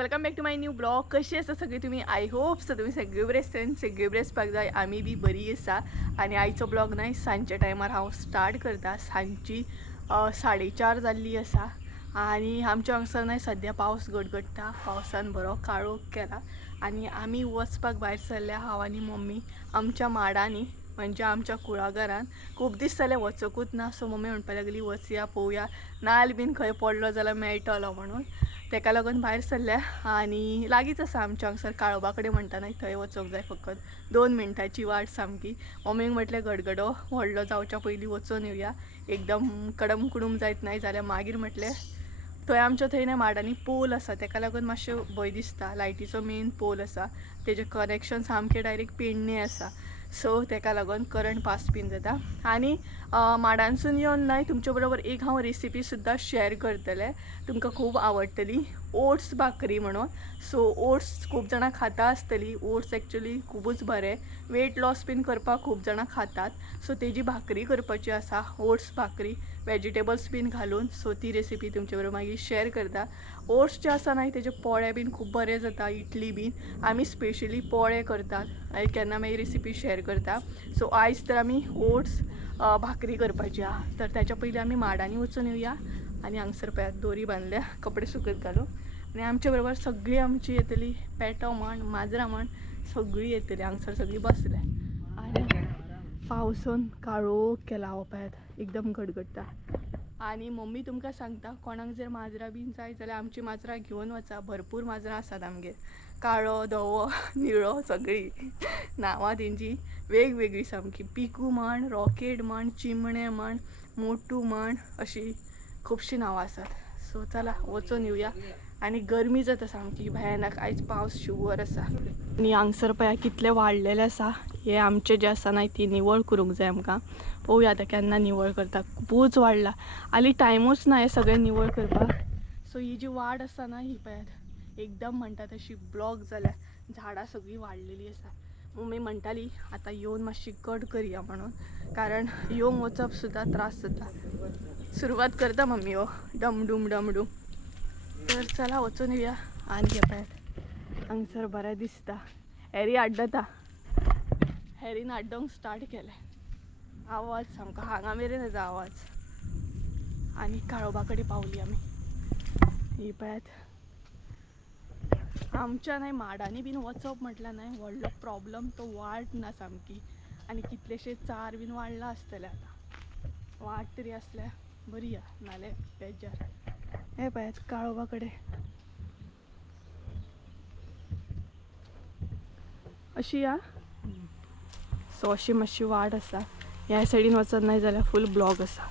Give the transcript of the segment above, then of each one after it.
Welcome back to my new blog. कशी आसा सगळी तुम्ही? आय होप सो तुम्ही सगळे बरे आसता, सगळे बरे आसपाक जाय. आमी बी बरी आसा. आणि आयचो ब्लॉग नाही सांजच्या टायमार हांव स्टार्ट करता. सांजची 4:30 जाल्ली आसा आणि आमच्या हांगसर नाही सद्या पावस गडगडटा. पावसान बरो काळोख केला आणि आमी वचपाक भायर सरल्या, हांव आनी मम्मी आमच्या माडांनी म्हणजे आमच्या कुळागरान. खूब दीस जाले वचकूच ना. सो मम्मी म्हणपाक लागली वचया पळोवया नाल्ल बीन खंय पडलो जाल्यार मेळटलो म्हणून. तेका लागून भायर सरल्या आणि लागींच आसा आमच्या हांगसर काळोबा कडेन म्हणटा न्हय, थंय वचूंक जाय. फकत 2 मिनटाची वाट सामकी. मम्मीक म्हटलें गडगडो व्हडलो जावच्या पयलीं वचून येवया, एकदम कडम कुडूम जायत नाही जाल्यार. मागीर म्हटलें थंय आमच्या थंय न्हय माडांनी पोल आसा, तेका लागून मातशें भंय दिसता. लायटीचो मेन पोल आसा, तेजें कनेक्शन सामकें डायरेक्ट पेडणें आसा. सो तेका लागून करंट पास बीन जाता. आनी माडांसून येवन न्हय तुमचे बरोबर एक हांव रेसिपी सुद्दां शेअर करतलें, तुमकां खूब आवडटली. ओट्स भाकरी म्हणून. सो ओट्स खूब जाणां खाता आसतली. ओट्स एक्चुअली खूबच बरें, वेट लॉस बीन करपाक खूब जाणां खातात. सो तेजी भाकरी करपाची आसा, ओट्स भाकरी वेजिटेबल्स बीन घालून. सो ती रेसिपी तुमचे बरोबर मागीर शेअर करता. ओट्स जे आसा न्हय तेजे पोळे बीन खूब बरें जाता, इडली बीन. आमी स्पेशली पोळे करतात, हांवें केन्ना मागीर रेसिपी शेअर करता. सो आयज तर आमी ओट्स भाकरी करपाची आहा. तर त्याच्या पयलीं आमी माडांनी वचून येवया. आणि हांगसर पळयात दोरी बांदल्या कपडे सुकत घालून. आणि आमच्या बरोबर सगळी आमची येतली, पेटो म्हण माजरां म्हण सगळी येतली. हांगसर सगळी बसल्या आणि पावसून काळोख केला हो पळयात, एकदम गडगडटा. आणि मम्मी तुमकां सांगता, कोणाक जर माजरां बीन जाय जाल्यार आमची माजरां घेवन वचा. भरपूर माजरां आसात आमगेर, काळो धवो निळो सगळी. नांवां तेंची वेगवेगळी सामकी. पिकू म्हण, रॉकेट म्हण, चिमणे म्हण, मोटू म्हण, अशी खूबशीं नांवां आसात. सो चला वचून येवया. आणि गरमी जाता सामकी भयानक. आयज पावस शुवर आसा. आणि हांगसर पळया कितले वाडलेले आसा. हे आमचे जे आसा न्हय ती निवळ करूंक जाय आमकां. पळोवया आतां केन्ना निवळ करता. खूबच वाडला, हालीं टायमूच ना हे सगळें निवळ करपाक. सो ही जी वाड आसा ना ही पळयात एकदम म्हणटा तशी ब्लॉक जाल्या. झाडां सगळीं वाडलेली आसा. मम्मी म्हणटाली आतां येवन मातशी कट करया म्हणून, कारण येवंक वचप सुद्दां त्रास जाता. सुरवात करता मम्मी हो डमडूम डमडूम. तर चला वचून येवया. आनी हे पळयात हांगसर बरें दिसता. हॅरी आड्डता, हॅरीन आड्डोंक स्टार्ट केलें. आवाज सामको हांगा मेरेन येता आवाज. आनी काळोबा कडेन पावली आमी. ही पळयात आमच्या न्हय माडांनी बीन वचप म्हटल्यार न्हय व्हडलो प्रॉब्लम. तो वाट ना सामकी. आनी कितलेशे चार बीन वाडला आसतले आतां. वाट तरी आसल्या बरी आ, नाल्यार बेजार. हे पळयात काळोबा कडेन अशी आ. सो अशी मातशी वाट आसा. ह्या सायडीन वचत नाही जाल्यार फूल ब्लॉक आसा.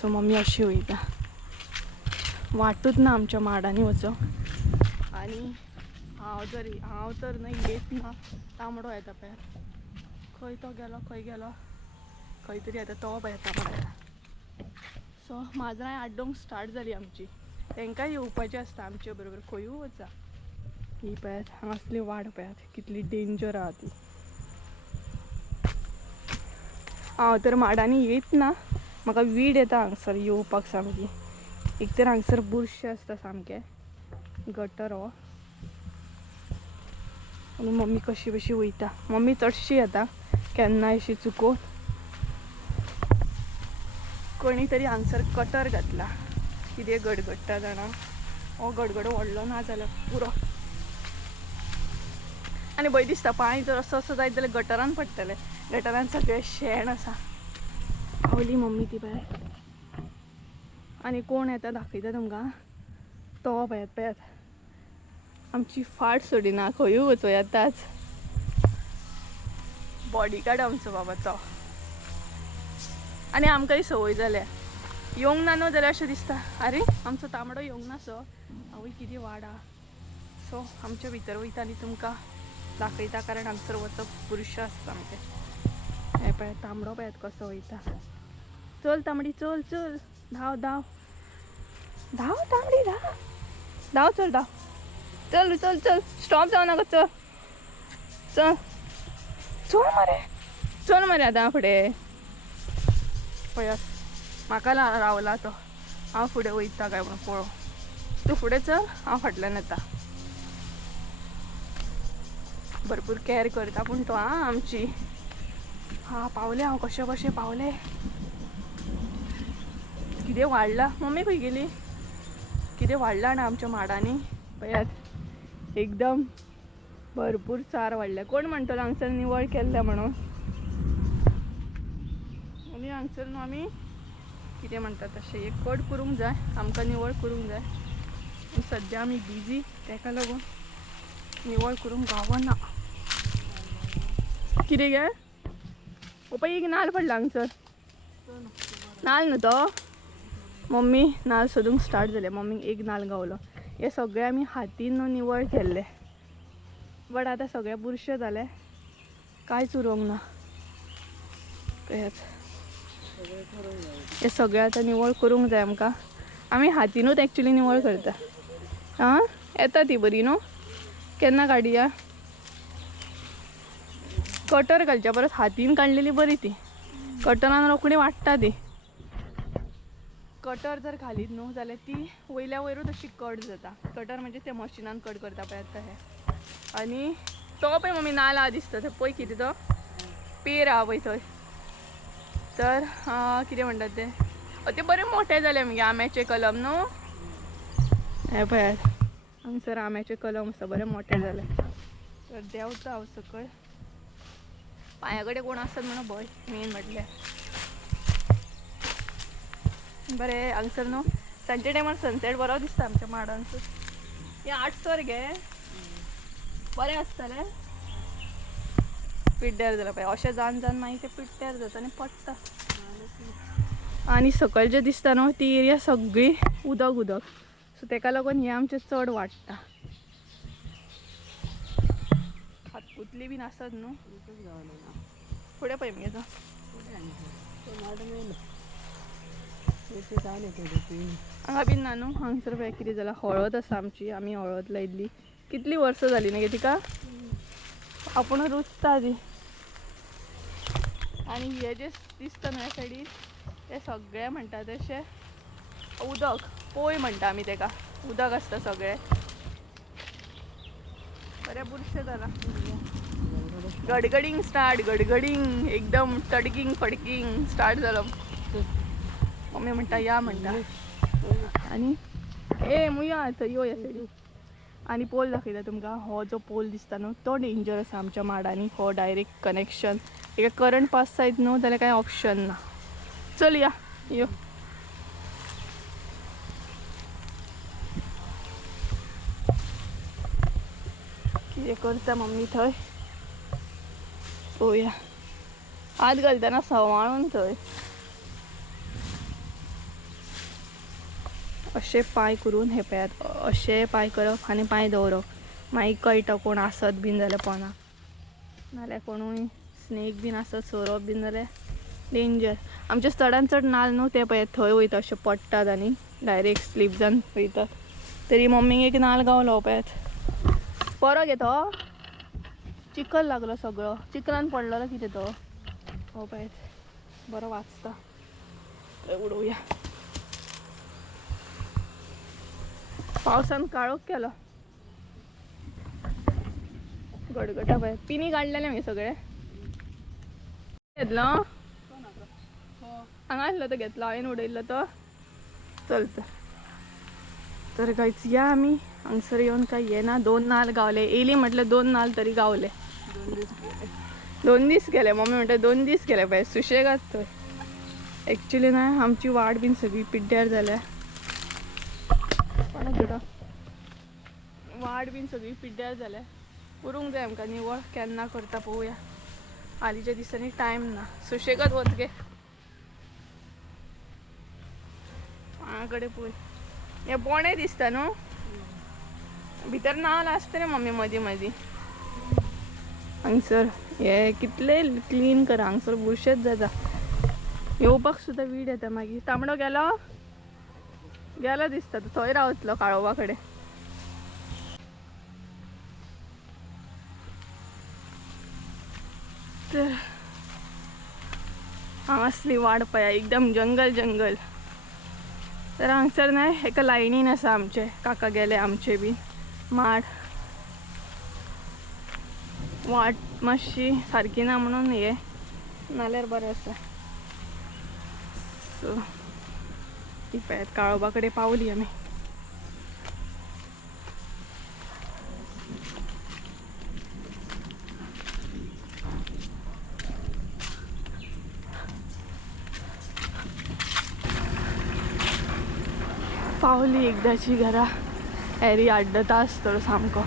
सो मम्मी अशी वयता. वाटूच ना आमच्या माडांनी वचप. आणि हांव तर न्हय येत ना. तांबडो येता पळयात. खंय तो गेलो, खंय गेलो, खंय तरी येता तो पळय तांबडो येता. सो माजरां आड्डोंक स्टार्ट जाली आमची. तांकांय येवपाचें आसता आमचे बरोबर, खंयूय वचा. ही पळयात हांगासली वाट पळयात कितली डेंजर आहा ती. हांव तर माडांनी येयत ना, म्हाका वीड येता हांगसर येवपाक सामकी. एक तर हांगसर बुरशें आसता सामकें, गटर हो. आनी मम्मी कशी बशी वयता. मम्मी चडशी येता केन्नाय अशी चुकोवन. कोणी तरी हांगसर कटर घातला, कितें गडगडटा जाणा. हो गडगडो व्हडलो ना जाल्यार पुरो. आनी भंय दिसता पांय जर असो जायत जाल्यार गटरान पडटलें. गटरान सगळें शेण आसा. पावली मम्मी ती पळयात. आनी कोण येता दाखयता तुमकां. तो पळयात पळयात आमची फाट सोडिना, खंयूय वचूं येताच. बॉडीगार्ड आमचो बाबा तो. आनी आमकांय संवय जाल्या. येवंक ना न्हू जाल्यार अशें दिसता आरे आमचो तांबडो येवंक ना सो आवय कितें वाडा. सो आमच्या भितर वयता आनी तुमकां दाखयता, कारण हांगसर वचप बुरशें आसता सामकें. हे पळयात तांबडो पळयात कसो वयता. चल तांबडी चल चल, धांव धांव धांव तांबडी धांव. धांव चल धांव. चल चल चल, स्टॉप जावं नाका. चल चल चल मरे, चल मरे आतां फुडें. पळयात म्हाका रावला तो. हांव फुडें वयता काय म्हणून पळोव. तूं फुडें चल, हांव फाटल्यान येता. भरपूर केअर करता पूण तो आमची पावले हांव कशें कशें पावले कितें वाडला मम्मी खंय गेली कितें वाडला ना आमच्या माडांनी पळयात एकदम भरपूर चार वाडल्या कोण म्हणटलो हांगसर निवळ केल्ले म्हणून आनी हांगसर न्हू आमी कितें म्हणटात तशें एक कट करूंक जाय आमकां निवळ करूंक जाय सद्या आमी बिजी तेका लागून निवळ करूंक गावना कितें गे पळय एक नाल्ल पडला हांगसर नाल्ल न्हू तो मम्मी नाल्ल सोदूंक स्टार्ट जालें मम्मीक एक नाल्ल गावलो हे सगळे आमी हातीन निवळ केल्ले बट आतां सगळे बुरशे जाले कांयच उरोंक ना हे सगळे आतां निवळ करूंक जाय आमकां आमी हातीनूच एक्चुली निवळ करता येता ती बरी न्हू केन्ना काडया कटर घालच्या परस हातीन काडलेली बरी ती कटरान रोखडी वाडटा ती कटर जर घालीत न्हू जाल्यार ती वयल्या वयरूच अशी कट जाता कटर म्हणजे ते मशिनान कट करता पळय तशें आनी तो पळय मम्मी नाल्ल आहा दिसता थंय पळय कितें तो पेर आहा पळय थंय तर कितें म्हणटात ते बरे मोठे जाले मगे आंब्याचे कलम न्हू हे पळयात हांगसर आंब्याचे कलम आसा बरे मोठे जाले तर देंवता हांव सकयल पांया कडेन कोण आसत म्हणून भंय मेन म्हटल्यार बरें हांगसर न्हू सांजचे टायमार सनसेट बरो दिसता आमच्या माडांचो हे आठसर गे बरें आसतलें पिड्ड्यार जालां पळय अशें जावन जावन मागीर ते पिड्ड्यार जाता आनी पडटा आनी सकयल जें दिसता न्हू ती एरिया सगळी उदक उदक सो तेका लागून हें आमचें चड वाडटा हातपुतली बीन आसत न्हू फुडें पळय मगे तो हांगा बीन ना न्हू हांगसर पळय कितें जालां हळद आसा आमची आमी हळद लायिल्ली कितलीं वर्सां जालीं न्ही गे तिका आपूण रुचता ती आनी हे जे दिसता न्हू ह्या सायडीन ते सगळे म्हणटा तशें उदक पोय म्हणटा आमी तेका उदक आसता सगळें बरें बुरशें जालां गडगडींग स्टार्ट गडगडींग एकदम तडकींग फडकींग स्टार्ट जालो मम्मी म्हणटा या म्हणटा आनी ए मुया थंय यो ह्या सायडीन आनी पोल दाखयता तुमकां हो जो पोल दिसता न्हू तो डेंजर आसा आमच्या माडांनी हो डायरेक्ट कनेक्शन एक करंट पास जायत न्हू जाल्यार कांय ऑप्शन ना चल या यो कितें करता मम्मी थंय पळोवया हात घालतना सांबाळून थंय अशे पांय करून हे पळयात अशे पांय करप आनी पांय दवरप मागीर कळटा कोण आसत बीन जाल्यार पोंदा नाल्यार कोणूय स्नेक बीन आसत सोरोप बीन जाल्यार डेंजर आमच्या चडान चड नाल्ल न्हू ते पळयात थंय वयता अशे पडटात आनी डायरेक्ट स्लीप जावन वयतात तरी मम्मीक एक नाल्ल गावलो पळयात बरो गे तो चिकल लागलो सगळो चिकलान पडलेलो कितें तो हो पळयात बरो वाचता थंय उडोवया पावसान काळोख केलो गडगडा पळय पिनी काडलेले मी सगळे घेतलो हांगा आसलो तो घेतलो हांवें उडयल्लो तो चलता तर कांयच या आमी हांगसर येवन काय येना 2 नाल्ल गावले येयली म्हटल्यार 2 नाल्ल तरी गावले 2 दीस गेले मम्मी म्हणटा 2 दीस गेले पळय सुशेगाद थंय एक्चुली ना आमची वाड बीन सगळी पिड्ड्यार जाल्या वाड बीन सगळी पिड्ड्यार जाल्या उरूंक जाय आमकां निवळ केन्ना करता पळोवया हालींच्या दिसांनी टायम ना सुशेगाद वच गे हांगा कडेन पळय हे बोणे दिसता न्हू भितर नाल्ल आसता रे मम्मी मदीं मदीं हांगसर हे कितले क्लीन करा हांगसर बुरशेच जाता येवपाक सुद्दां वीड येता मागीर तांबडो गेलो गेलो दिसता तो थंय रावतलो काळोबा कडेन तर हांगासली वाड पळया एकदम जंगल जंगल तर हांगसर न्हय एका लायनीन आसा आमचे काका गेले आमचे बी माड वाट मातशी सारकी ना म्हणून ये नाल्यार बरें आसा. सो ती पळयात काळोबा कडेन पावली आमी. पावली एकदाची घरा. एरी 8 तास तर सामको.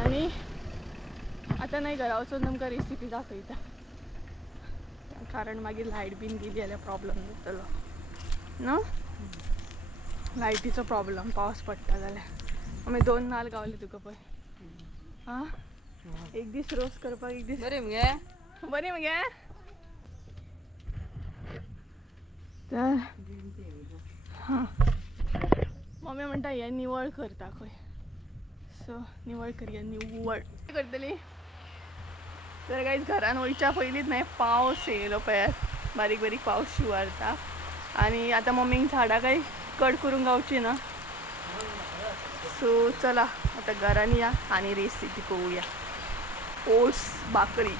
आणि आता नाही घरा वचून तुमकां रेसिपी दाखयता, कारण मागीर लायट बीन गेली जाल्यार प्रॉब्लम जातलो न्हू. लायटीचो प्रॉब्लम पावस पडटा जाल्यार. आमी 2 नाल्ल गावले तुका पळय. हां एक दीस रोस करपाक एक दीस बरें मगे. बरें मगे. तर हां मम्मी म्हणटा हे निवळ करता खंय. सो निवळ करया. निवळ करतली. तर कांयच घरान वयच्या पयलींच नाही पावस येयलो पळयात. बारीक बारीक पावस शिवारता. आणि आता मम्मीक झाडां काही कट करून गावची ना. सो चला आता घरान या आणि रेसिपी पळोवया. ओट्स भाकरी.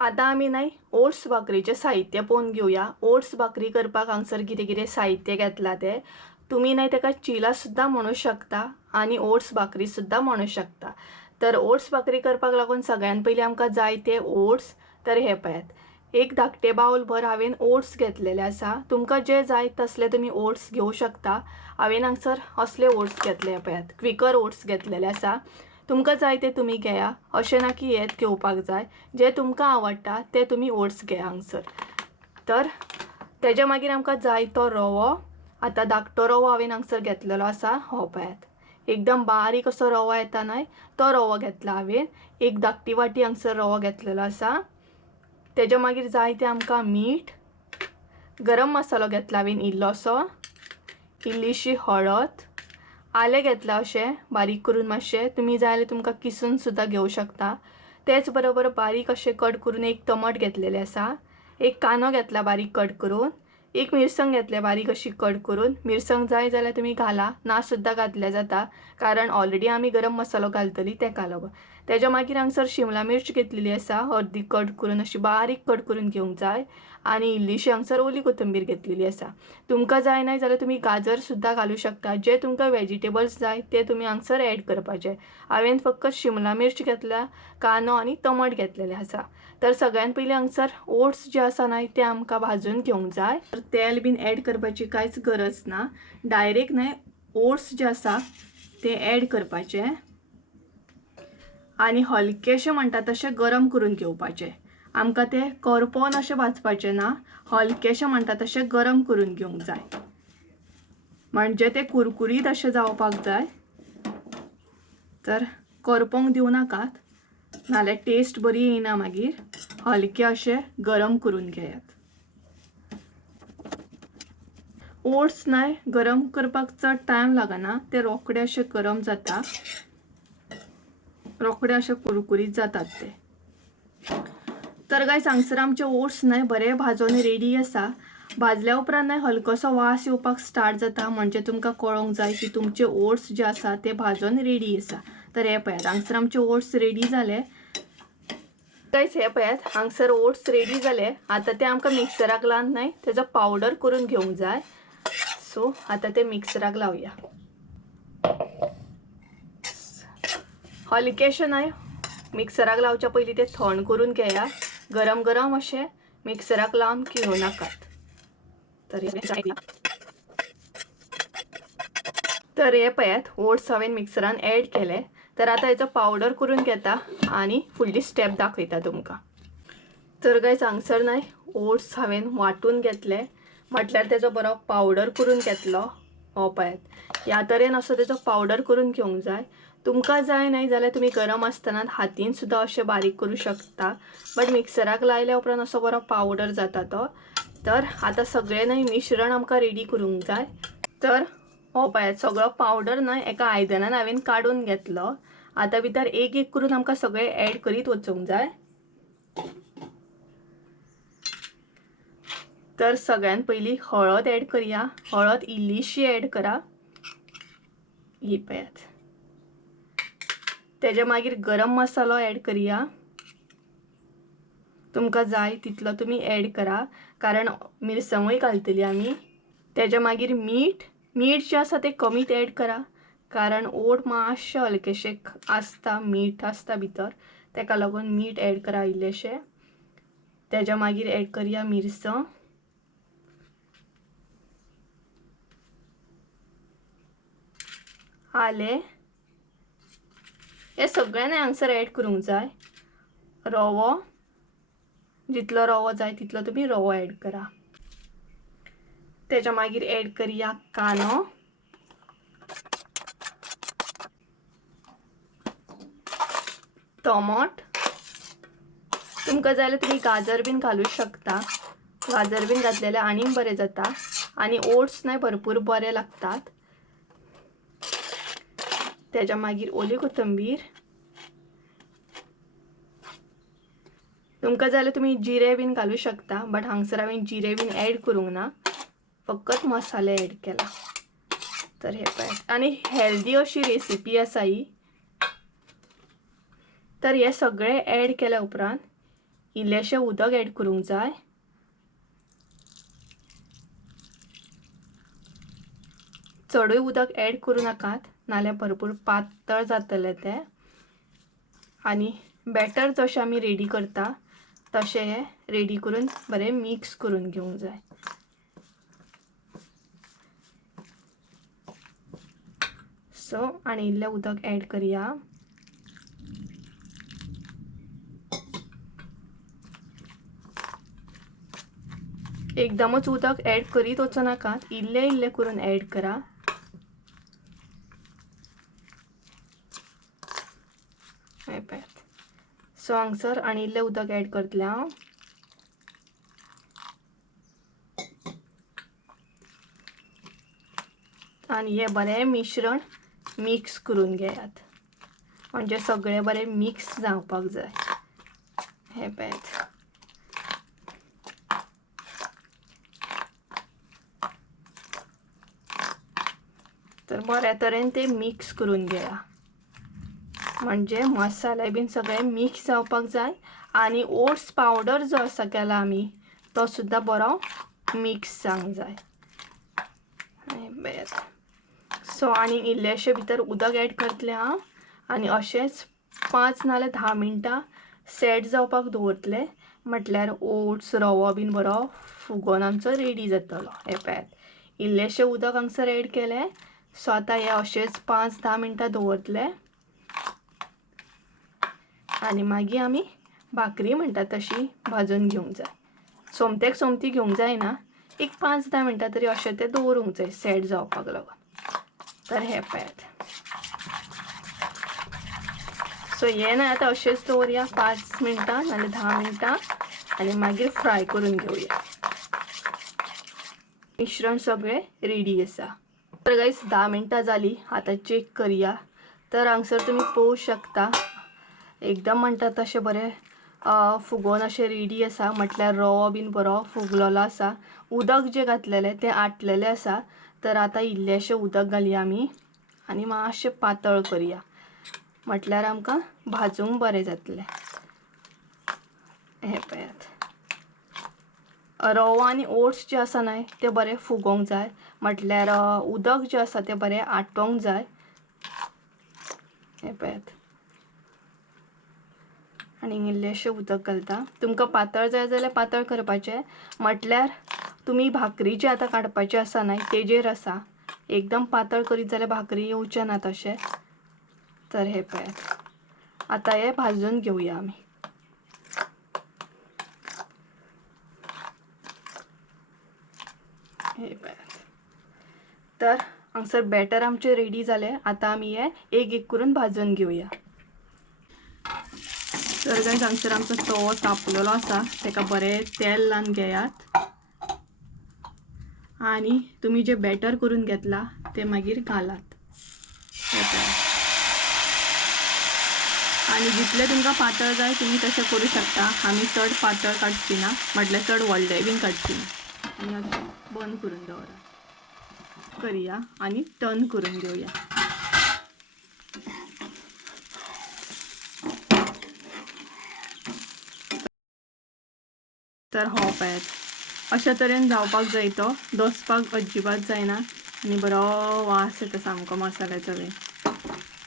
आता आमी नाही ओट्स भाकरीचे साहित्य पळोवन घेवया. ओट्स भाकरी करपाक हांगसर कितें कितें साहित्य घेतला ते तुम्ही नाही ताका चिला सुद्दां म्हणू शकता आणि ओट्स भाकरी सुद्दां म्हणू शकता. तर ओट्स भाकरी करपाक लागून सगळ्यान पयलीं आमकां जाय ते ओट्स. तर हे पळयात एक धाकटे बाउल भर हांवें ओट्स घेतलेले आसा. तुमकां जे जाय तसले तुमी ओट्स घेवं शकता. हांवें हांगसर असले ओट्स घेतले पळयात. क्विकर ओट्स घेतलेले आसा. तुमकां जाय ते तुमी घेया. अशें ना की हेच घेवपाक जाय. जे तुमकां आवडटा ते तुमी ओट्स घेया हांगसर. तर तेज्या मागीर आमकां जाय तो रवो. आता धाकटो रवो हांवें हांगसर घेतलेलो आसा. हो पळयात एकदम बारीक असो रवो येता न्हय तो रवो घेतला हांवें. एक धाकटी वाटी हांगसर रवो घेतलेलो आसा. तेज्या मागीर जाय ते आमकां मीठ. गरम मसालो घेतला हांवें इल्लोसो. इल्लीशी हळद. आलें घेतला अशें बारीक करून मातशें. तुमी जाय जाल्यार तुमकां किसून सुद्दां घेवं शकता. तेच बरोबर बारीक अशें कट करून एक टमाट घेतलेलें आसा. एक कांदो घेतला बारीक कट करून. एक मिरसांग घेतल्या बारीक अशी कट करून. मिरसांग जाय जाल्यार तुमी घाला ना सुद्दां घातल्या जाता, कारण ऑलरेडी आमी गरम मसालो घालतली तेका लागून. तेज्या मागीर हांगसर शिमला मिर्च घेतलेली आसा. अर्दी कट करून अशी बारीक कट करून घेवंक जाय. आणि इल्लीशी हांगसर ओली कोथंबीर घेतलेली आसा. तुमकां जाय नाही जाल्यार तुमी गाजर सुद्दां घालूं शकता. जे तुमकां वेजिटेबल्स जाय ते तुमी हांगसर एड करपाचे. हांवें फक्त शिमला मिर्च घेतल्या, कांदो आनी टमाट घेतलेले आसा. तर सगळ्यान पयलीं हांगसर ओट्स जे आसा न्हय ते आमकां भाजून घेवंक जाय. तर तेल बीन एड करपाची कांयच गरज ना. डायरेक्ट न्हय ओट्स जे आसा ते एड करपाचे आणि हलकेशें म्हणटा तशें गरम करून घेवपाचे. आमकां ते करपोन अशें भाजपाचें ना. हलकेशें म्हणटा तशें गरम करून घेवंक जाय. म्हणजे ते कुरकुरीत अशें जावपाक जाय. तर करपोंक दिवं नाकात नाल्यार टेस्ट बरी येना मागीर. हलके अशें गरम करून घेयात. ओट्स न्हय गरम करपाक चड टायम लागना. ते रोखडे अशें गरम जाता. रोखडे अशें कुरकुरीत जातात ते. तर गायस हांगसर आमचे ओट्स न्हय बरे भाजून रेडी आसा. भाजल्या उपरांत न्हय हलकोसो वास येवपाक स्टार्ट जाता. म्हणजे तुमकां कळोंक जाय की तुमचे ओट्स जे आसा ते भाजून रेडी आसा. तर हे पळयात हांगसर आमचे ओट्स रेडी जाले. गायस हे पळयात हांगसर ओट्स रेडी जाले. आता ते आमकां मिक्सराक लावन न्हय तेजो पावडर करून घेवंक जाय. सो आता ते मिक्सराक लावया. हलकेशें न्हय मिक्सराक लावच्या पयलीं ते थंड करून घेया. गरम गरम अशें मिक्सराक लावन घेवं नाकात. तर हे पळयात ओट्स हांवें मिक्सरान एड केले. तर आता हेचो पावडर करून घेता आणि फुडली स्टेप दाखयता तुमकां. तर गायस हांगसर न्हय ओट्स हांवें वाटून घेतले. म्हटल्यार तेजो बरो पावडर करून घेतलो. हो पळयात ह्या तरेन असो तेजो पावडर करून घेवंक जाय. तुमकां जाय नाही जाल्यार तुमी गरम आसतना हातीन सुद्दां अशें बारीक करूं शकता. बट मिक्सराक लायल्या उपरांत असो बरो पावडर जाता तो. तर आता सगळें न्हय मिश्रण आमकां रेडी करूंक जाय. तर हो पळयात सगळो पावडर न्हय एका आयदनान हांवें काडून घेतलो. आता भितर एक एक करून आमकां सगळें एड करीत वचूंक जाय. तर सगळ्यान पयलीं हळद एड करया. हळद इल्लीशी एड करा. ही पळयात. तेच्या मागीर गरम मसालो ॲड करया. तुमकां जाय तितलो तुम्ही ॲड करा, कारण मिरसांगोय घालतली आमी. तेच्या मागीर मीठ जे आसा ते कमीत ॲड करा, कारण ओट मातशें हलकेशें आसता, मीठ आसता भितर, तेका लागून मीठ ॲड करा इल्लेशें. तेच्या मागीर ॲड करया मिरसांग, आलें, हे सगळ्यांनी हांगसर ॲड करूंक जाय. रवो, जितलो रवो जाय तितलो तुम्ही रवो ॲड करा. तेच्या मागीर ॲड करया कांदो, टोमाट, तुमकां जाय जाल्यार तुम्ही गाजर बीन घालूं शकता. गाजर बीन घातलेल्यार आनीक बरें जाता आणि ओट्स नाही भरपूर बरे लागतात. तेच्या मागीर ओली कोथंबीर, तुमकां जाय जाल्यार तुम्ही जिरे बीन घालूं शकता, बट हांगसर हांवें जिरे बीन ॲड करूंक ना, फकत मसाले ॲड केला. तर हे पळय, आणि हेल्दी अशी रेसिपी आसा ही. तर हे सगळे ॲड केल्या उपरांत इल्लेशें उदक ॲड करूंक जाय. चडूय उदक ॲड करूं नाकात, नाल्यार भरपूर पातळ जातले ते. आणि बॅटर जशें आमी रेडी करता तशें हे रेडी करून बरें मिक्स करून घेवंक जाय. सो आनी इल्लें उदक ॲड करया. एकदमच उदक ॲड करीत वचो नाकात, इल्लें इल्लें करून ॲड करा. सो हांगसर आनी इल्लें उदक ॲड करतलें हांव. आणि हे बरें मिश्रण मिक्स करून घेयात, म्हणजे सगळें बरें मिक्स जावपाक जाय. हे पळयात. तर बऱ्या तरेन ते मिक्स करून घेया, म्हणजे मसाले बीन सगळे मिक्स जावपाक जाय. आणि ओट्स पावडर जो आसा केला आमी तो सुद्धा बरो मिक्स जावंक जाय. सो आनी इल्लेशें भितर उदक ॲड करतलें हांव, आनी अशेंच 5 नाल्यार 10 मिनटां सेट जावपाक दवरतलें. म्हटल्यार ओट्स रवो बीन बरो फुगोन आमचो रेडी जातलो. हे पळयात, इल्लेशें उदक हांगसर ॲड केलें. सो आतां हे अशेंच 5-10 मिनटां दवरतलें. आणि मागीर आमी भाकरी म्हणटा तशी भाजून घेवंक जाय. सोमतेक सोमती घेवंक जायना, एक 5-10 मिनटां तरी अशें तें दवरूंक जाय सेट जावपाक लागून. तर हे पळयात. सो हे ना आतां अशेंच दवरया 5 मिनटां नाल्यार 10 मिनटां, आनी मागीर फ्राय करून घेवया. मिश्रण सगळें रेडी आसा. तर गायस 10 मिनटां जाली, आतां चेक करया. तर हांगसर तुमी पळोवंक शकता एकदम म्हणटा तशें बरें फुगोन अशें रेडी आसा. म्हटल्यार रवो बीन बरो फुगलेलो आसा. उदक जें घातलेलें तें आटलेलें आसा. तर आतां इल्लेशें उदक घालया आमी आनी मातशें पातळ करया, म्हटल्यार आमकां भाजूंक बरें जातलें. हे पळयात, रवो आनी ओट्स जे आसा न्हय ते बरें फुगोंक जाय, म्हटल्यार उदक जें आसा तें बरें आटोंक जाय. हे पळयात, आनी इल्लेशें उदक घालता. तुमकां पातळ जाय जाल्यार पातळ करपाचें, म्हटल्यार तुमी भाकरी जी आतां काडपाची आसा न्हय तेजेर आसा. एकदम पातळ करीत जाल्यार भाकरी येवचें ना तशें. तर हे पळयात, आतां हे भाजून घेवया आमी. हे पळयात, तर हांगसर बॅटर आमचें रेडी जालें. आतां आमी हे एक एक करून भाजून घेवया. तर गायस हांगसर आमचो तवो तापलेलो आसा, तेका बरें तेल लावन घेयात. आणि तुम्ही जे बॅटर करून घेतला ते मागीर घालात. आणि जितले तुमकां पातळ जाय तुम्ही तशें करू शकता. आमी चड पातळ काडची ना, म्हटल्यार चड व्हडले बीन काडची ना. आनी आतां बंद करून दवरा करया आनी टर्न करून घेवया. तर हो पळयात अशा तरेन जावपाक जाय तो दसपाक अजिबात जायना आनी बरो वास येता सामको मसाल्याचो बी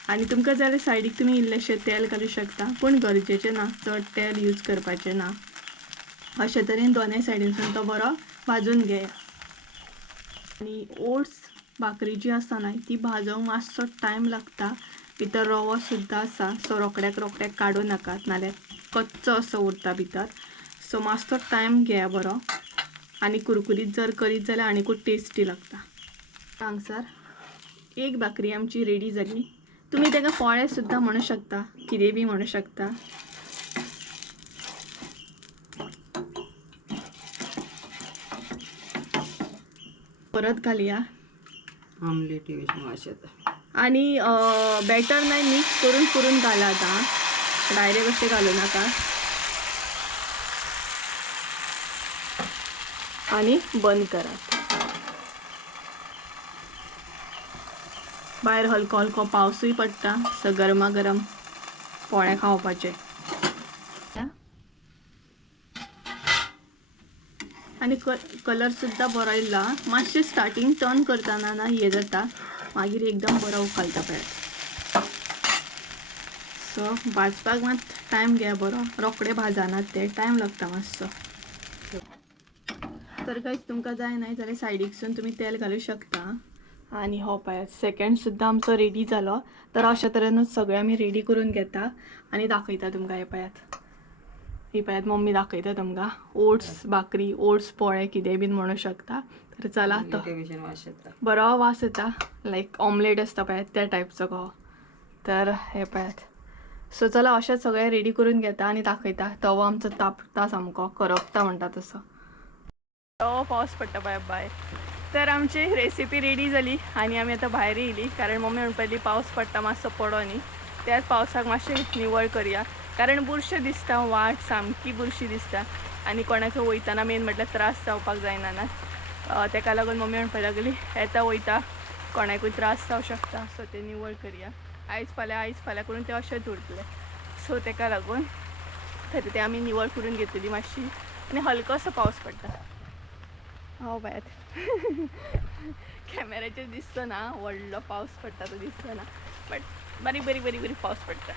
आनी तुमकां जाय जाल्यार सायडीक तुमी इल्लेशें तेल घालूं शकता पूण गरजेचें ना चड तेल यूज करपाचें ना अशे तरेन दोनूय सायडीनसून तो बरो भाजून घेया आनी ओट्स भाकरी जी आसा न्हय ती भाजोवंक मातसो टायम लागता भितर रवो सुद्दां आसा सो रोकड्याक काडूं नाकात नाल्यार कच्चो असो उरता भितर सो मातसो टायम घेया बरो आनी कुरकुरीत जर करीत जाल्यार आनीकूच टेस्टी लागता हांगसर एक भाकरी आमची रेडी जाली तुमी ताका पोळे सुद्दां म्हणू शकता कितें बी म्हणू शकता परत घालया आमलेट वास येता आणि बॅटर नाही मिक्स करून करून घाला आता डायरेक्ट असे घालू नका आणि बंद करा भायर हलको हलको पावसूय पडटा सो गरमागरम पोळे खावपाचे आणि कलर सुद्धा बरो येयला मातशें स्टार्टिंग टर्न करतना ना हे जाता मागीर एकदम बरो उखलता पळय सो भाजपाक मात टायम घ्या बरो रोखडे भाजनात ते टायम लागता मातसो तर कांयच तुमकां जाय नाही जाल्यार सायडीकसून तुमी तेल घालूं शकता आणि हो पळय सेकंड सुद्दां आमचो रेडी जालो तर अशा तरेनूच सगळें आमी रेडी करून घेता आणि दाखयता तुमकां हे पळयात ही पळयात मम्मी दाखयता तुमकां ओट्स भाकरी ओट्स पोळे कितें बीन म्हणू शकता तर चला तो बरो वास येता लायक ऑमलेट आसता पळयात त्या टायपचो गो तर हे पळयात सो चला अशें सगळें रेडी करून घेता आणि दाखयता तवो आमचो तापता सामको करपता म्हणटा तसो पावस पडटा पळय भायर तर आमची रेसिपी रेडी जाली आणि आमी आतां भायर येयली कारण मम्मी म्हणपाली पावस पडटा मातसो पडो न्ही त्याच पावसाक मातशें निवळ करया कारण बुरशें दिसता वाट सामकी बुरशी दिसता आणि कोणाक वयतना मेन म्हटल्यार त्रास जावपाक जायना ना तेका लागून मम्मी म्हणपाक लागली येता वयता कोणाकूय त्रास जावं शकता सो ते निवळ करया आयज फाल्यां करून ते अशेंच उरतले सो तेका लागून थंय ते आमी निवळ करून घेतली मातशी आनी हलकोसो पावस पडटा हांव भायर कॅमेराचेर दिसतो ना व्हडलो पावस पडटा तो दिसतो ना बट बारीक बारीक बारीक बारीक पावस पडटा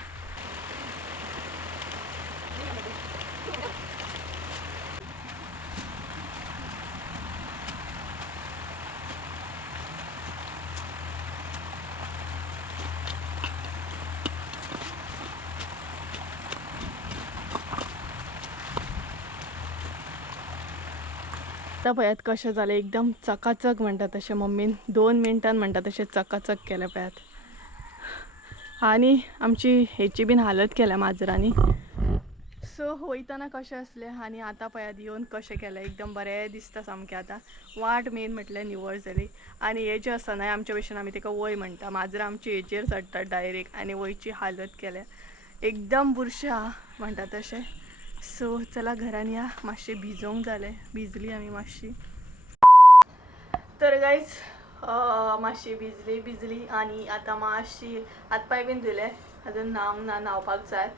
आता पळयात कशें जालें एकदम चकाचक म्हणटा तशें मम्मीन 2 मिनटान म्हणटा तशें चकाचक केलें पळयात आनी आमची हेची बीन हालत केल्या माजरांनी सो वयतना कशें आसलें आनी आतां पळयात येवन कशें केलें एकदम बरें दिसता सामकें आतां वाट मेन म्हटल्यार निवळ जाली आनी हे जें आसा न्हय आमच्या भशेन आमी ताका वय म्हणटा माजरां आमची हेचेर चडटा डायरेक्ट आनी वयची हालत केल्या एकदम बुरशें आहा म्हणटा तशें सो चला घरान या मातशें भिजोंक जालें भिजली आमी मातशी तर गायज मातशी भिजली आनी आतां मातशी हातपाय बीन धुले अजून न्हावपाक जाय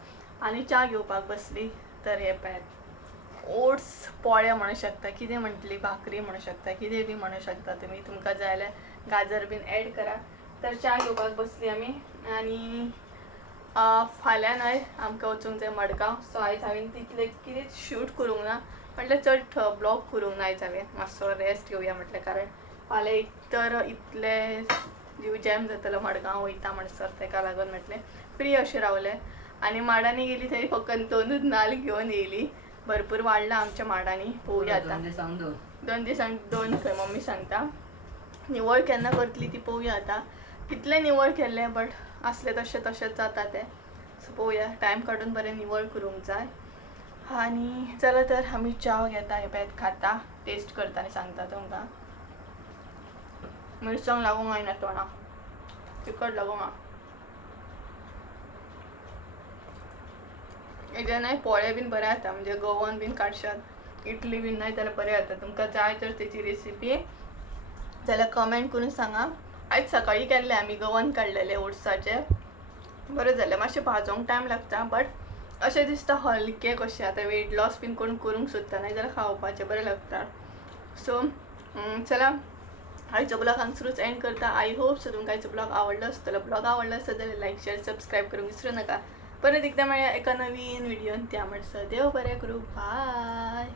आनी च्या घेवपाक बसली तर हे पळयात ओट्स पोळे म्हणू शकता कितें म्हटली भाकरी म्हणू शकता कितें बी म्हणू शकता तुमी तुमकां जाय जाल्यार गाजर बीन एड करा तर च्या घेवपाक बसली आमी आनी फाल्यां न्हय आमकां वचूंक जाय मडगांव सो आयज हांवें तितलें कितें शूट करूंक ना म्हटल्यार चड ब्लॉग करूंक ना आयज हांवें मातसो रेस्ट घेवया म्हटलें कारण फाल्यां एक तर इतलें जीव जॅम जातलो मडगांव वयता म्हणसर ताका लागून म्हटलें फ्री अशें रावलें आनी माडांनी गेली थंय फकत 2 नाल्ल घेवन येयली भरपूर वाडला आमच्या माडांनी पळोवया आतां 2 दिसांक 2 खंय मम्मी सांगता निवळ केन्ना करतली ती पळोवया आतां कितलें निवळ केल्लें बट असलें तशेंच जाता तें सो पळोवया टायम काडून बरें निवळ करूंक जाय आनी चला तर आमी च्या घेता हे पळयात खाता टेस्ट करता आनी सांगता तुमकां मिरसांग लागूंक जायना तोंडाक तिखट लागूंक ना हेजे न्हय पोळे बीन बरें जाता म्हणजे गोवन बीन काडशात इडली बीन नाय जाल्यार बरें जाता तुमकां जाय तर तेची रेसिपी जाल्यार कमेंट करून सांगा आयज सकाळी केल्ले आमी गोवन काडलेले ओट्साचे बरें जालें मातशें भाजोंक टायम लागता बट अशें दिसता हलके कशें आतां वेट लॉस बीन कोण करूंक सोदता नाय जाल्यार खावपाचें बरें लागता. सो चला आयचो ब्लॉग हांगसरूच एंड करता. आय होप सो तुमकां आयचो ब्लॉग आवडलो आसतलो. ब्लॉग आवडलो आसत जाल्यार लायक शेअर सबस्क्राईब करूंक विसरू नका. परत एकदा मेळया एका नवीन व्हिडिओन. त्या म्हणसर देव बरें करूं. बाय.